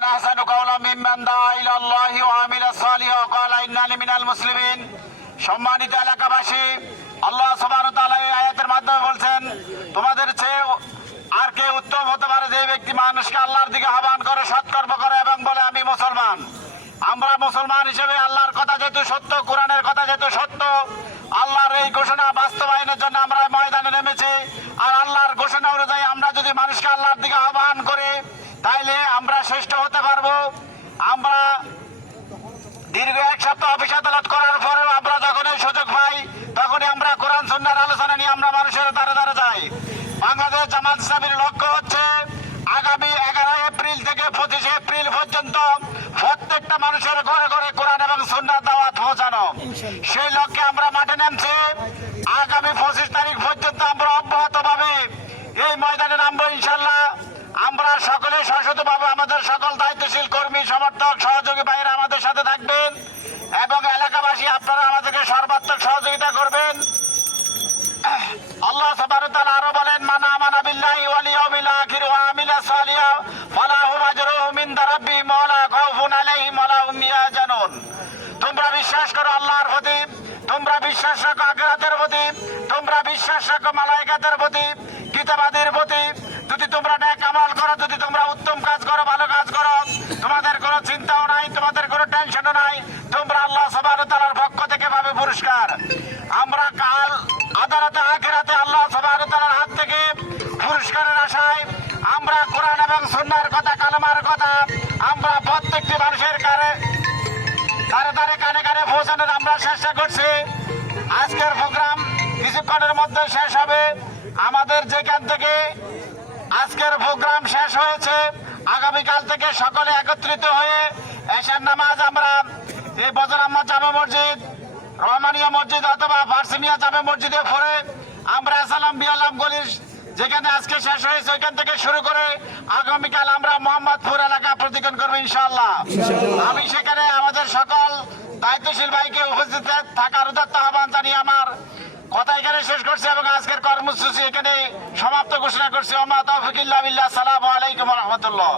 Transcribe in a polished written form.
ومن أحسن قولا ممن دعا إلى الله وعمل صالحا وقال إنني من المسلمين। সম্মানিত এলাকাবাসী, আল্লাহ সুবহানাহু ওয়া তাআলা এই আয়াতের মাধ্যমে বলছেন, তোমাদের চেয়ে আর কে উত্তম হতে পারে যে ব্যক্তি মানুষকে আল্লাহর দিকে আহ্বান করে, সৎকর্ম করে এবং বলে আমি মুসলমান। আমরা মুসলমান হিসেবে আল্লাহর কথা যেহেতু সত্য, কোরআনের কথা যেহেতু সত্য, আল্লাহর এই ঘোষণা বাস্তবায়নের জন্য আমরা ময়দানে নেমেছি। আর আল্লাহর ঘোষণা অনুযায়ী আমরা যদি মানুষকে আল্লাহর দিকে আহ্বান করি তাইলে আমরা শ্রেষ্ঠ হতে পারবো। আমরা দীর্ঘ এক সপ্তাহ অফিস আদালত করার পরেও আমরা যখন এই সুযোগ পাই তখনই আমরা কোরআন সুন্নাহর আলোচনা নিয়ে আমরা মানুষের দ্বারে দ্বারে যাই। বাংলাদেশ জামাত ইসলামীর লক্ষ্য হচ্ছে আগামী 11 এপ্রিল থেকে 25 এপ্রিল পর্যন্ত প্রত্যেকটা মানুষের ঘরে ঘরে কোরআন এবং সুন্নাহর দাওয়াত পৌঁছানো। সেই লক্ষ্যে আমরা মাঠে নামছি। আগামী 25 তারিখ পর্যন্ত আমরা অব্যাহতভাবে এই ময়দানে নামবো ইনশাল্লাহ। আমরা সকলে সশতভাবে আমাদের সকল দায়িত্বশীল কর্মী, সমর্থক, সহযোগী ভাইয়েরা আমাদের সাথে থাকবেন এবং এলাকাবাসী আপনারা আমাদেরকে সর্বাত্মক সহযোগিতা করবেন। আল্লাহ সুবহানাহু ওয়া তাআলা আরো বলেন, মান আমানা বিল্লাহি ওয়াল ইয়াউমিল আখির ওয়া আমিলা সালিহান ফালাহু আজরুহুম ইনদা রাব্বিহিম ওয়া লা খাউফুন আলাইহিম ওয়া লা হুম ইয়াহজানুন। তোমরা বিশ্বাস করো আল্লাহর প্রতি, তোমরা বিশ্বাস রাখো আখিরাতের প্রতি, তোমরা বিশ্বাস রাখো মালায়েকাতের প্রতি, কিতাবাদের প্রতি। যদি তোমরা নেক আমল করো, যদি তোমরা উত্তম কাজ করো, ভালো কাজ করো, তোমাদের কোনো চিন্তাও নাই, তোমাদের কোনো টেনশনও নাই, তোমরা আল্লাহ সুবহানাহু ওয়া তাআলার পক্ষ থেকে পাবে পুরস্কার। আমরা কাল আদালতে আখিরাতে আল্লাহ সুবহানাহু ওয়া তাআলার হাত থেকে পুরস্কারের আশায় আমরা কোরআন এবং সুন্নাহর কথা, কালেমার কথা আমরা প্রত্যেকটি মানুষের দ্বারে দ্বারে কানে কানে পৌঁছানোর আমরা চেষ্টা করছি। আজকের প্রোগ্রাম কিছুক্ষণের মধ্যে শেষ হবে। আমাদের যেখান থেকে আজকের প্রোগ্রাম শেষ হয়েছে, আগামীকাল থেকে সকলে একত্রিত হয়ে এশার নামাজ আমরা এই বজর আহমদ জামে মসজিদ, রহমানিয়া মসজিদ অথবা ফার্সিমিয়া জামে মসজিদে পড়ে আমরা সালাম বিয়ালাম গলির যেখানে আজকে শেষ হয়েছে ওইখান থেকে শুরু করে আগামীকাল আমরা মোহাম্মদপুর এলাকা প্রতিক্ষণ করবো ইনশাআল্লাহ। আমি সেখানে আমাদের সকল দায়িত্বশীল ভাইকে উপস্থিত থাকার উদাত্ত আহ্বান জানিয়ে আমার কথা এখানে শেষ করছি এবং আজকের কর্মসূচি এখানে সমাপ্ত ঘোষণা করছি। ওয়া মা তাওফিক ইল্লা বিল্লাহ। আসসালামু আলাইকুম ওয়া রাহমাতুল্লাহ।